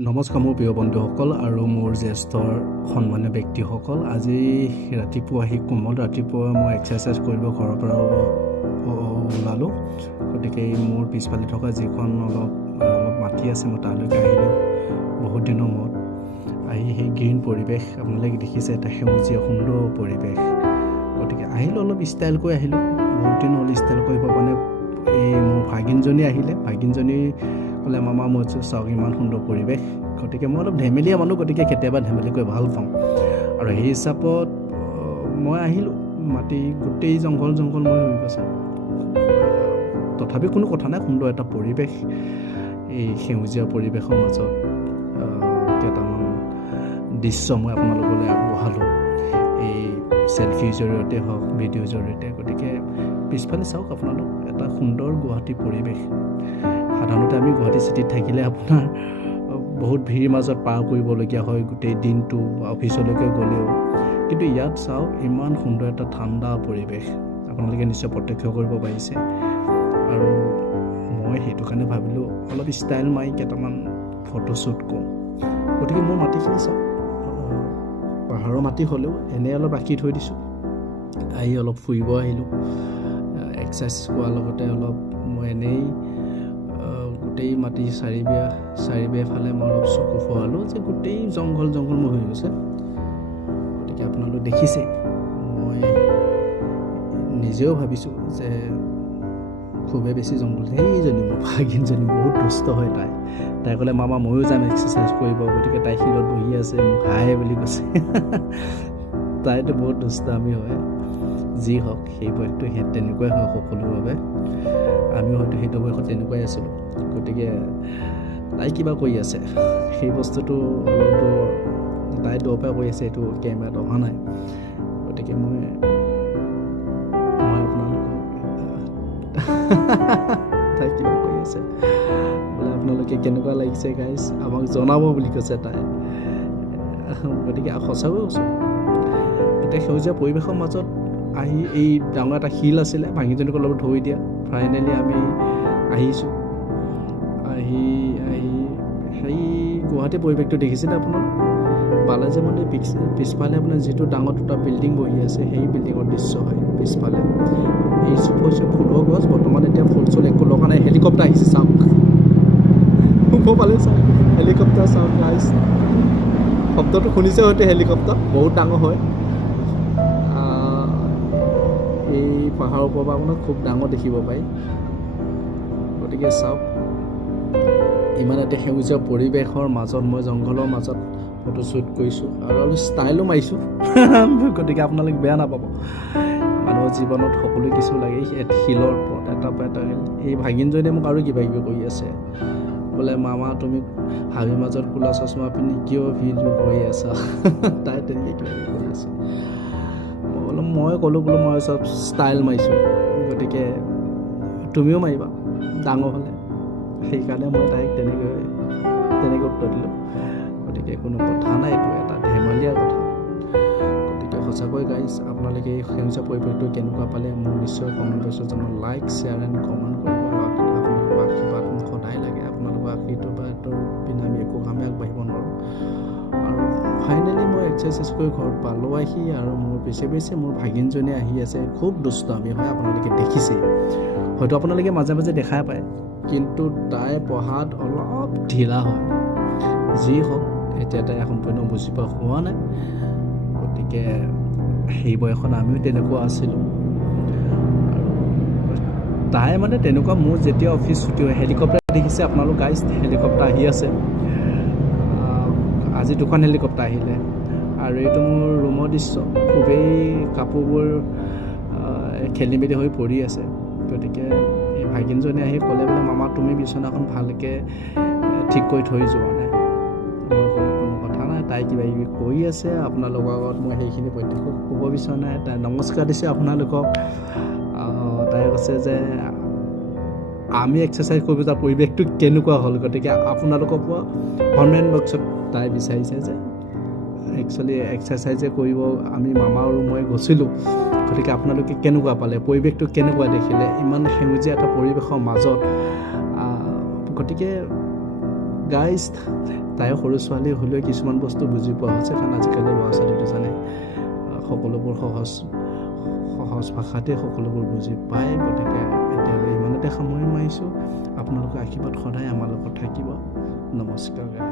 নমস্কাৰ মোৰ প্ৰিয় বন্ধুসকল আৰু মোৰ জ্যেষ্ঠ সন্মানীয় ব্যক্তিসকল। আজি ৰাতিপুৱা কোমল ৰাতিপুৱা মই এক্সাৰচাইজ কৰিব ঘৰৰ পৰা ওলালোঁ। গতিকে মোৰ পিছফালে থকা যিখন অলপ মাটি আছে মই তালৈকে আহিলোঁ বহুত দিনৰ মূৰত। আহি সেই গ্ৰীণ পৰিৱেশ আপোনালোকে দেখিছে, এটা সেউজীয়া সুন্দৰ পৰিৱেশ। গতিকে আহিলোঁ, অলপ ষ্টাইল কৰি আহিলোঁ। বহুত দিন হ'ল ষ্টাইল কৰিব মানে এই মোৰ ভাগিনজনী আহিলে। ভাগিনজনী ক'লে মামা মই চাওক ইমান সুন্দৰ পৰিৱেশ। গতিকে মই অলপ ধেমেলীয়া মানুহ, গতিকে কেতিয়াবা ধেমেলি কৰি ভাল পাওঁ। আৰু সেই হিচাপত মই আহিলোঁ, মাটি গোটেই জংঘল মই হৈ গৈছে। তথাপি কোনো কথা নাই, সুন্দৰ এটা পৰিৱেশ। এই সেউজীয়া পৰিৱেশৰ মাজত কেইটামান দৃশ্য মই আপোনালোকলৈ আগবঢ়ালোঁ, এই চেলফিৰ জৰিয়তে হওক, ভিডিঅ'ৰ জৰিয়তে। গতিকে পিছফালে চাওক আপোনালোক, এটা সুন্দৰ গুৱাহাটী পৰিৱেশ। সাধাৰণতে আমি গুৱাহাটী চিটিত থাকিলে আপোনাৰ বহুত ভিৰ মাজত পাৰ কৰিবলগীয়া হয় গোটেই দিনটো, অফিচলৈকে গ'লেও। কিন্তু ইয়াত চাওক, ইমান সুন্দৰ এটা ঠাণ্ডা পৰিৱেশ আপোনালোকে নিশ্চয় প্ৰত্যক্ষ কৰিব পাৰিছে। আৰু মই সেইটো কাৰণে ভাবিলোঁ অলপ ষ্টাইল মাৰি কেইটামান ফটোশ্বুট কৰোঁ। গতিকে মোৰ মাটিখিনি চাওক, পাহাৰৰ মাটি হ'লেও এনেই অলপ ৰাখি থৈ দিছোঁ। আহি অলপ ফুৰিব আহিলোঁ, এক্সাৰচাইজ কৰাৰ লগতে অলপ মই এনেই গোটেই মাটি চাৰিবে ফালে মই অলপ চকু ফুৰালোঁ যে গোটেই জংঘল মোৰ হৈ গৈছে। গতিকে আপোনালোক দেখিছে, মই নিজেও ভাবিছোঁ যে খুবেই বেছি জংঘল। সেইজনী মোৰ ভাগিনজনী বহুত দুষ্ট হয়। তাই ক'লে মামা ময়ো যাম এক্সাৰচাইজ কৰিব। গতিকে তাই শিলত বহি আছে, মোক হাঁহে বুলি কৈছে। তাইতো বহুত দুষ্টামি হয়। যি হওক, সেই বয়সটো তেনেকুৱাই হয় সকলোৰ বাবে। আমিও হয়তো সেইটো বয়সত তেনেকুৱাই আছিলোঁ। গতিকে তাই কিবা কৰি আছে, সেই বস্তুটো অলপ তাই দূৰৰ পৰা কৰি আছে, এইটো কেমেৰাত অহা নাই। গতিকে মই আপোনালোকক তাই কিবা কৰি আছে বোলে, আপোনালোকে কেনেকুৱা লাগিছে গাইজ আমাক জনাব বুলি কৈছে তাই। গতিকে সঁচাকৈ কৈছোঁ, এতিয়া সেউজীয়া পৰিৱেশৰ মাজত আহি এই ডাঙৰ এটা শিল আছিলে, ভাঙিজনীক অলপ ধৰি দিয়া। ফাইনেলি আমি আহিছোঁ। আহি সেই গুৱাহাটী পৰিৱেশটো দেখিছিলে আপোনাৰ বালাজী মন্দিৰ পিছফালে আপোনাৰ যিটো ডাঙৰ দুটা বিল্ডিং বহি আছে, সেই বিল্ডিঙৰ দৃশ্য হয় পিছফালে। এই চুপ হৈছে ফুলৰ গছ, বৰ্তমান এতিয়া ফুল চুল একো লগা নাই। হেলিকপ্টাৰ আহিছে চাওক, পালে চাওক, হেলিকপ্টাৰ চাওক গাইজ। শব্দটো শুনিছে হয়তো, হেলিকপ্টাৰ বহুত ডাঙৰ হয়। এই পাহাৰৰ ওপৰৰ পৰা আপোনাক খুব ডাঙৰ দেখিব পাৰি। গতিকে চাওক, ইমান এটা সেউজীয়া পৰিৱেশৰ মাজত মই জংঘলৰ মাজত ফটোশ্বুট কৰিছোঁ আৰু অলপ ষ্টাইলো মাৰিছোঁ। গতিকে আপোনালোক বেয়া নাপাব, মানুহৰ জীৱনত সকলো কিছু লাগে। শিলৰ ওপৰত এটা এই ভাগিনজনীয়ে মোক আৰু কিবা কিবি কৰি আছে বোলে, মামা তুমি হাবিৰ মাজত ক'লা চশমা পিন্ধি কিয় ভিডিঅ' কৰি আছা? তাই তেনেকৈ কিবা কিবি কৰি আছে। মই ক'লোঁ বোলো মই চব ষ্টাইল মাৰিছোঁ, গতিকে তুমিও মাৰিবা ডাঙৰ হ'লে। সেইকাৰণে মই তাইক তেনেকৈ উত্তৰ দিলোঁ। গতিকে কোনো কথা নাই, এইটো এটা ধেমালীয়া কথা। গতিকে সঁচাকৈ গাইজ, আপোনালোকে এই সেউজীয়া পৰিৱেশটো কেনেকুৱা পালে মোক নিশ্চয় কমেণ্ট বক্সত জনাব। লাইক, শ্বেয়াৰ এণ্ড কমেণ্ট কৰিব। আপোনালোকৰ আশীৰ্বাদ মোক সদায় লাগে। আপোনালোকৰ আশীৰ্বাদৰ বিনা আমি একো কামে আগবাঢ়িব নোৱাৰোঁ। আৰু ফাইনেলি মই এক্সাৰচাইজ কৰি ঘৰত পালোঁ আহি, আৰু মোৰ পিছে মোৰ ভাগিনজনী আহি আছে। খুব দুষ্ট আমি হয়, আপোনালোকে দেখিছেই, হয়তো আপোনালোকে মাজে মাজে দেখাই পায়। কিন্তু তাই পঢ়াত অলপ ঢিলা হয়। যি হওক, এতিয়া তাই সম্পূৰ্ণ বুজি পোৱা হোৱা নাই। গতিকে সেই বয়সত আমিও তেনেকুৱা আছিলোঁ। আৰু তাই মানে তেনেকুৱা, মোৰ যেতিয়া অফিচ ছুটি হয়, হেলিকপ্টাৰ দেখিছে আপোনালোক গাইজ, হেলিকপ্টাৰ আহি আছে। আজি 2খন হেলিকপ্টাৰ আহিলে। আৰু এইটো মোৰ ৰুমৰ দৃশ্য। খুবেই কাপোৰবোৰ খেলি মেলি হৈ পৰি আছে। গতিকে এই ভাগিনজনী আহি ক'লে বোলে, মামা তুমি বিচনাখন ভালকৈ ঠিক কৰি থৈ যোৱা নাই। মই ক'লোঁ কোনো কথা নাই, তাই কিবা কিবি কৰি আছে। আপোনালোকৰ আগত মই সেইখিনি প্ৰত্যক্ষ ক'ব বিচৰা নাই। তাই নমস্কাৰ দিছে আপোনালোকক। তাই কৈছে যে আমি এক্সাৰচাইজ কৰিব যোৱা পৰিৱেশটো কেনেকুৱা হ'ল। গতিকে আপোনালোকৰ পৰা কমেণ্ট বক্সত তাই বিচাৰিছে যে একচুৱেলি এক্সাৰচাইজে কৰিব আমি মামা আৰু মই গৈছিলোঁ। গতিকে আপোনালোকে কেনেকুৱা পালে, পৰিৱেশটো কেনেকুৱা দেখিলে ইমান সেউজীয়া এটা পৰিৱেশৰ মাজত। গতিকে গাইজ, তাইও সৰু ছোৱালী হ'লেও কিছুমান বস্তু বুজি পোৱা হৈছে, কাৰণ আজিকালি ল'ৰা ছোৱালীটো জানে সকলোবোৰ সহজ ভাষাতে সকলোবোৰ বুজি পায়। গতিকে এতিয়ালৈ ইমানতে সামৰি মাৰিছোঁ। আপোনালোকৰ আশীৰ্বাদ সদায় আমাৰ লগত থাকিব। নমস্কাৰ।